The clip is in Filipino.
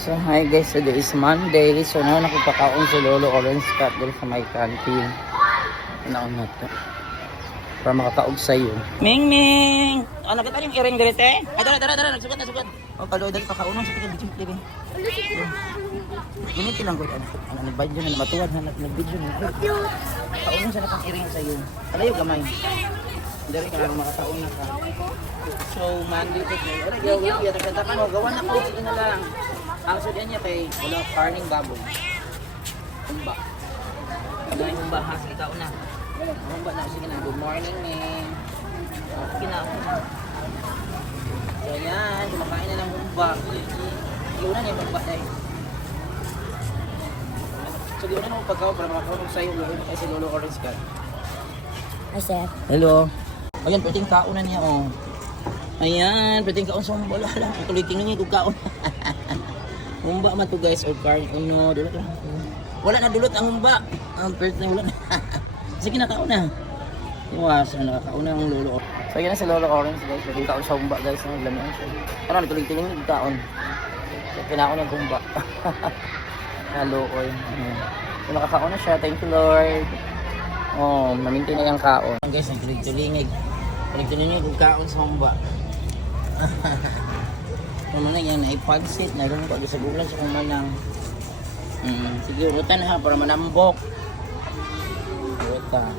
So hi guys, today is Monday. So na ako kakaon sa Lolo Orange Cat dito sa my canteen. Naon na to. Para makakaog sa'yo. Ming Ming! Ano kita yung iring direte? Ay dara, nagsugod. O kaloy dali pakaunon sa tingin bitch. Giniti lang ko ano nag-video na matuwad na nag-video na. Kaunon sa nakang iring sa'yo. Kalayo gamay. Dari ka lang makakaon na ka. So Monday to day. Ay gawin mo gawa na ko sige na lang. Ang sadya niya kay wala farming baboy. Umba. Dahil umba has ikaw na. Umba na sige na. Good morning, man. Sige na. So yan, kumakain na ng umba. Iyon na niya umba dahil. So di na mo pagkaw para makakuha sa iyo kay si Lolo Orange Cat. Hi, sir. Hello. Ayan, pwedeng kaon na niya oh. Ayan, pwedeng kaon sa umba lang. Tuloy tingnan niya kung kaon. Umba man to guys or car uno dulot lang. Wala na dulot ang umba. Ang first na wala na. Sige na kaon na. Iwas na nakakaon na ang Lolo. So yan na si Lolo Orange guys. Pwedeng kaon sa umba guys. Ang laman siya. Ano tuloy tingnan niya kaon. So kinaon ng umba. Hello oy. So nakakaon na siya. Thank you Lord. Oh, maminti na yung kaon. Guys, nagtulig-tulingig. Tulig-tulingig yung kaon sa umba. Ano na yan, ay pansit. Naroon ko sa gulan sa kumanang. Sige, urutan ha, para manambok. Urutan.